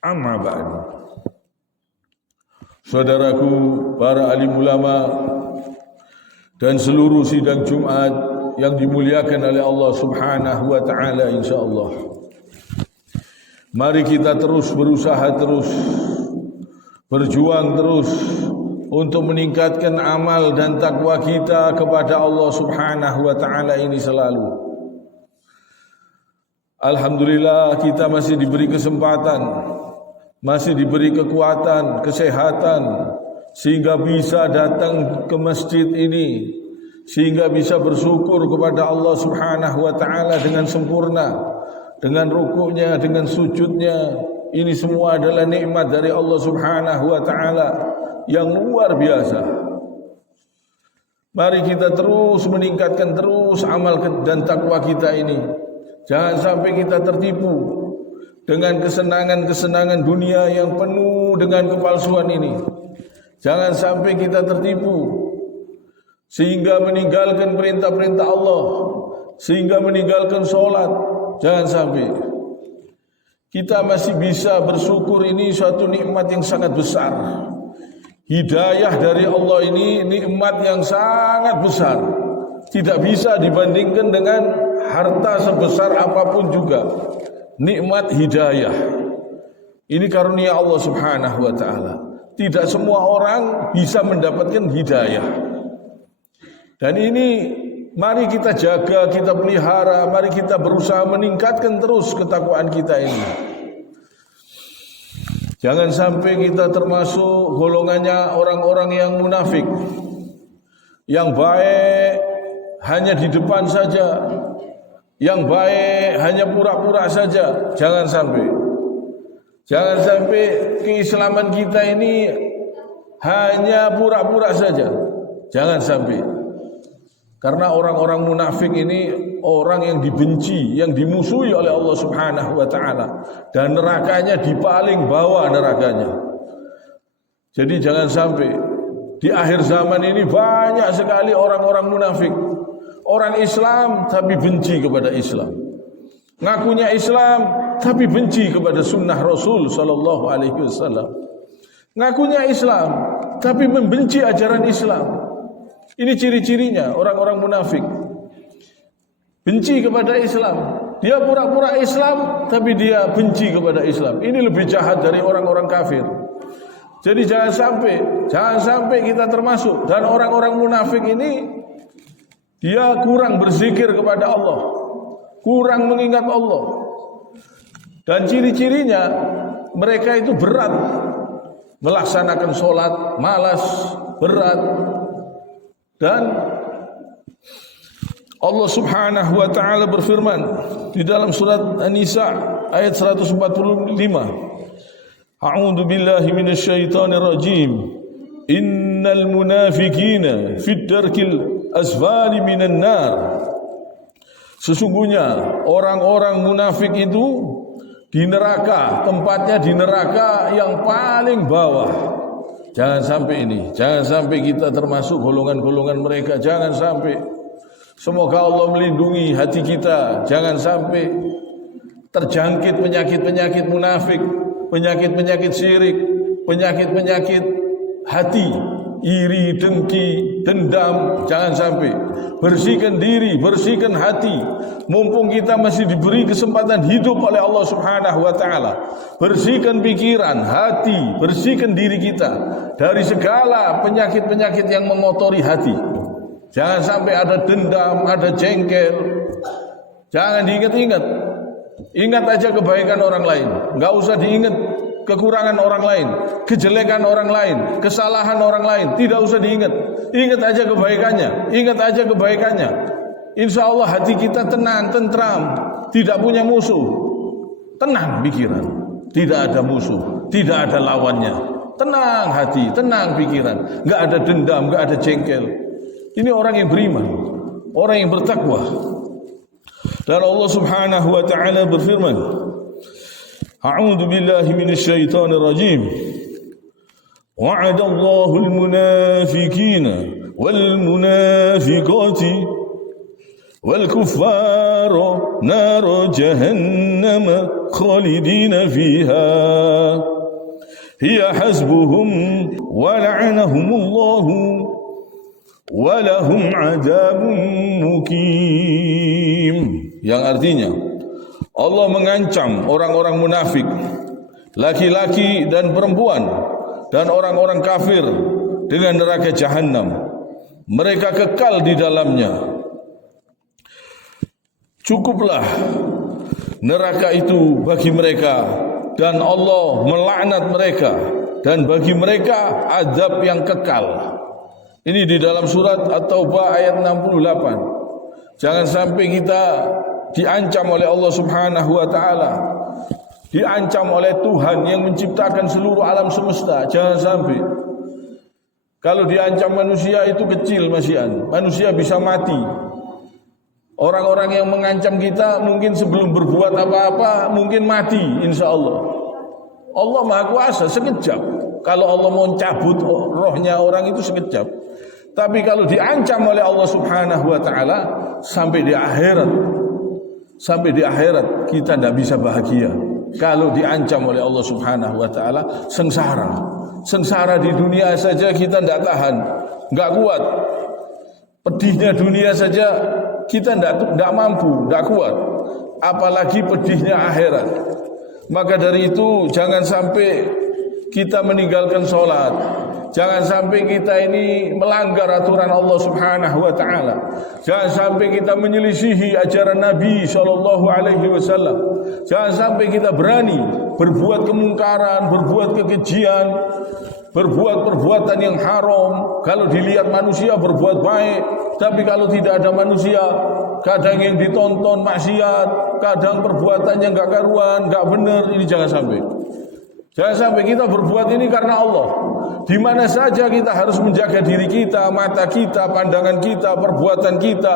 Amma ba'du. Saudaraku, para alim ulama dan seluruh sidang Jumat yang dimuliakan oleh Allah Subhanahu wa taala insyaallah. Mari kita terus berusaha terus berjuang terus untuk meningkatkan amal dan takwa kita kepada Allah Subhanahu wa taala ini selalu. Alhamdulillah kita masih diberi kesempatan, masih diberi kekuatan, kesehatan sehingga bisa datang ke masjid ini, sehingga bisa bersyukur kepada Allah Subhanahu wa taala dengan sempurna, dengan rukuknya, dengan sujudnya. Ini semua adalah nikmat dari Allah Subhanahu wa taala yang luar biasa. Mari kita terus meningkatkan terus amal dan takwa kita ini. Jangan sampai kita tertipu dengan kesenangan-kesenangan dunia yang penuh dengan kepalsuan ini. Jangan sampai kita tertipu sehingga meninggalkan perintah-perintah Allah, sehingga meninggalkan sholat. Jangan sampai. Kita masih bisa bersyukur, ini suatu nikmat yang sangat besar. Hidayah dari Allah ini nikmat yang sangat besar. Tidak bisa dibandingkan dengan harta sebesar apapun juga. Nikmat hidayah. Ini karunia Allah Subhanahu wa taala. Tidak semua orang bisa mendapatkan hidayah. Dan ini mari kita jaga, kita pelihara, mari kita berusaha meningkatkan terus ketakwaan kita ini. Jangan sampai kita termasuk golongannya orang-orang yang munafik, yang baik hanya di depan saja, yang baik hanya pura-pura saja. Jangan sampai. Jangan sampai keislaman kita ini hanya pura-pura saja. Jangan sampai. Karena orang-orang munafik ini orang yang dibenci, yang dimusuhi oleh Allah Subhanahu wa taala, dan nerakanya di paling bawah nerakanya. Jadi jangan sampai di akhir zaman ini banyak sekali orang-orang munafik. Orang Islam tapi benci kepada Islam. Ngakunya Islam tapi benci kepada sunnah Rasul sallallahu alaihi wasallam. Ngakunya Islam tapi membenci ajaran Islam. Ini ciri-cirinya orang-orang munafik. Benci kepada Islam. Dia pura-pura Islam tapi dia benci kepada Islam. Ini lebih jahat dari orang-orang kafir. Jadi jangan sampai kita termasuk. Dan orang-orang munafik ini dia kurang berzikir kepada Allah, kurang mengingat Allah. Dan ciri-cirinya mereka itu berat melaksanakan sholat, malas, berat. Dan Allah Subhanahu wa taala berfirman di dalam surat An-Nisa ayat 145. A'udzu billahi minasyaitonir rajim. Innal munafiqina fid darkil asfali minan nar. Sesungguhnya orang-orang munafik itu di neraka, tempatnya di neraka yang paling bawah. Jangan sampai kita termasuk golongan-golongan mereka. Jangan sampai. Semoga Allah melindungi hati kita. Jangan sampai terjangkit penyakit-penyakit munafik, penyakit-penyakit syirik, penyakit-penyakit hati, iri, dengki, dendam. Jangan sampai. Bersihkan diri, bersihkan hati. Mumpung kita masih diberi kesempatan hidup oleh Allah Subhanahu wa taala. Bersihkan pikiran, hati, bersihkan diri kita dari segala penyakit-penyakit yang mengotori hati. Jangan sampai ada dendam, ada jengkel. Jangan diingat-ingat. Ingat aja kebaikan orang lain. Enggak usah diingat kekurangan orang lain, kejelekan orang lain, kesalahan orang lain. Tidak usah diingat. Ingat aja kebaikannya. Ingat aja kebaikannya. Insya Allah hati kita tenang, tentram, tidak punya musuh. Tenang pikiran, tidak ada musuh, tidak ada lawannya. Tenang hati, tenang pikiran, enggak ada dendam, enggak ada jengkel. Ini orang yang beriman, orang yang bertakwa. Dan Allah Subhanahu wa taala berfirman, A'udzu billahi minasyaitonir rajim. Wa'adallahu al-munafiqina wal munafiqati wal kuffaru nar jahannam khalidina fiha hiya hasbuhum wa la'anahumullahu wa lahum 'adzabun muqim. Yang artinya Allah mengancam orang-orang munafik, laki-laki dan perempuan dan orang-orang kafir dengan neraka jahanam. Mereka kekal di dalamnya. Cukuplah neraka itu bagi mereka, dan Allah melaknat mereka, dan bagi mereka azab yang kekal. Ini di dalam surat At-Taubah ayat 68. Jangan sampai kita diancam oleh Allah Subhanahu wa taala, diancam oleh Tuhan yang menciptakan seluruh alam semesta. Jangan sampai. Kalau diancam manusia itu kecil masihan, manusia bisa mati. Orang-orang yang mengancam kita mungkin sebelum berbuat apa-apa mungkin mati, insya Allah. Allah Maha Kuasa, sekejap. Kalau Allah mau cabut rohnya orang itu sekejap. Tapi kalau diancam oleh Allah Subhanahu wa taala sampai di akhirat, sampai di akhirat kita tidak bisa bahagia. Kalau diancam oleh Allah Subhanahu wa taala, sengsara. Sengsara di dunia saja kita tidak tahan, enggak kuat. Pedihnya dunia saja kita tidak mampu, tidak kuat. Apalagi pedihnya akhirat. Maka dari itu jangan sampai kita meninggalkan sholat. Jangan sampai kita ini melanggar aturan Allah Subhanahu wa taala. Jangan sampai kita menyelisihi ajaran Nabi sallallahu alaihi wasallam. Jangan sampai kita berani berbuat kemungkaran, berbuat kekejian, berbuat perbuatan yang haram. Kalau dilihat manusia berbuat baik, tapi kalau tidak ada manusia, kadang yang ditonton maksiat, kadang perbuatannya enggak karuan, enggak benar. Ini jangan sampai. Jangan sampai kita berbuat ini karena Allah. Di mana saja kita harus menjaga diri kita, mata kita, pandangan kita, perbuatan kita,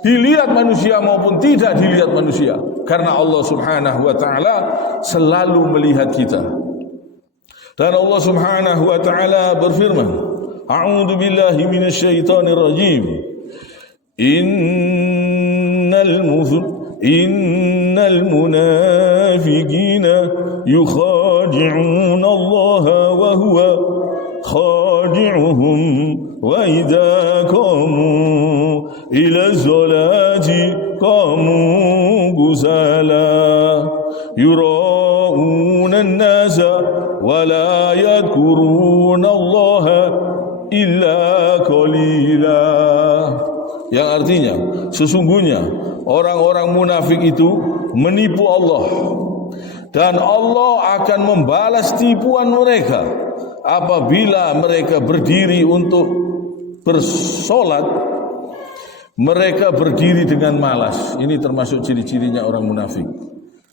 dilihat manusia maupun tidak dilihat manusia, karena Allah Subhanahu wa taala selalu melihat kita. Dan Allah Subhanahu wa taala berfirman, A'udzu billahi minasyaitonir rajim. Innal munafiqina yukhadi'una Allah wa huwa khadi'uhum wa idza qamu ila sholati qamu kusala yura'una an-nasa wa la yadhkuruna Allah illa qalila. Yang artinya sesungguhnya orang-orang munafik itu menipu Allah, dan Allah akan membalas tipuan mereka apabila mereka berdiri untuk bersolat. Mereka berdiri dengan malas. Ini termasuk ciri-cirinya orang munafik.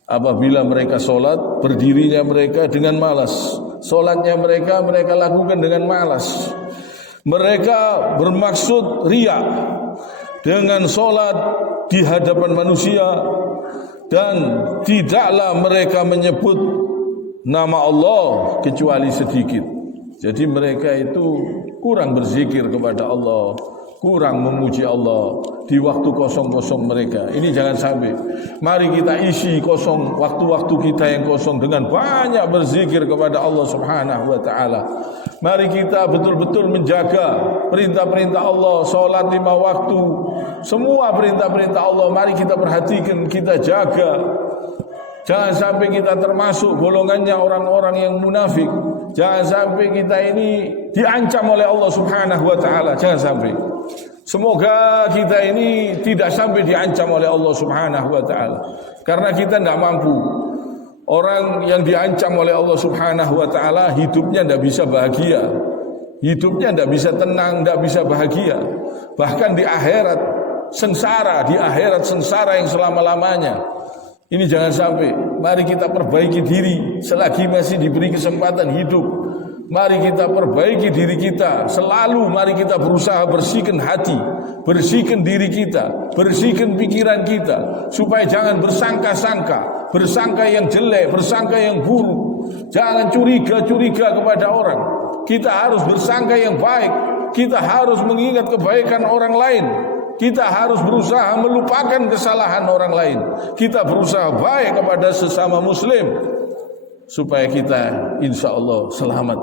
Apabila mereka solat, berdirinya mereka dengan malas. Solatnya mereka lakukan dengan malas. Mereka bermaksud riya dengan solat di hadapan manusia, dan tidaklah mereka menyebut nama Allah kecuali sedikit. Jadi mereka itu kurang berzikir kepada Allah, kurang memuji Allah di waktu kosong-kosong mereka. Ini jangan sampai. Mari kita isi kosong waktu-waktu kita yang kosong dengan banyak berzikir kepada Allah Subhanahu wa taala. Mari kita betul-betul menjaga perintah-perintah Allah, salat 5 waktu, semua perintah-perintah Allah mari kita perhatikan, kita jaga. Jangan sampai kita termasuk golongannya orang-orang yang munafik. Jangan sampai kita ini diancam oleh Allah Subhanahu wa taala. Jangan sampai. Semoga kita ini tidak sampai diancam oleh Allah Subhanahu wa taala, karena kita tidak mampu. Orang yang diancam oleh Allah Subhanahu wa taala hidupnya tidak bisa bahagia, hidupnya tidak bisa tenang, tidak bisa bahagia. Bahkan di akhirat sengsara yang selama-lamanya. Ini jangan sampai. Mari kita perbaiki diri selagi masih diberi kesempatan hidup. Mari kita perbaiki diri kita. Selalu mari kita berusaha bersihkan hati, bersihkan diri kita, bersihkan pikiran kita, supaya jangan bersangka-sangka, bersangka yang jelek, bersangka yang buruk. Jangan curiga-curiga kepada orang. Kita harus bersangka yang baik. Kita harus mengingat kebaikan orang lain. Kita harus berusaha melupakan kesalahan orang lain. Kita berusaha baik kepada sesama muslim supaya kita insya Allah selamat.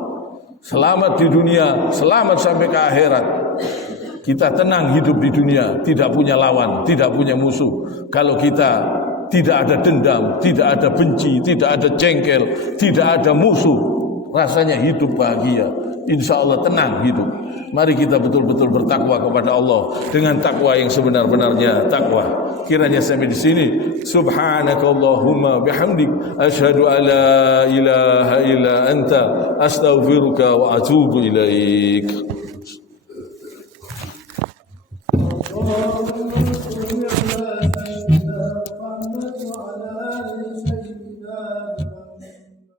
Selamat di dunia, selamat sampai ke akhirat. Kita tenang hidup di dunia, tidak punya lawan, tidak punya musuh. Kalau kita tidak ada dendam, tidak ada benci, tidak ada jengkel, tidak ada musuh, rasanya hidup bahagia. Insya Allah tenang hidup. Mari kita betul-betul bertakwa kepada Allah dengan takwa yang sebenar-benarnya takwa. Kiranya sampai di sini. Subhanakallahumma bihamdik asyhadu an la ilaha illa anta astaghfiruka wa atubu ilaik.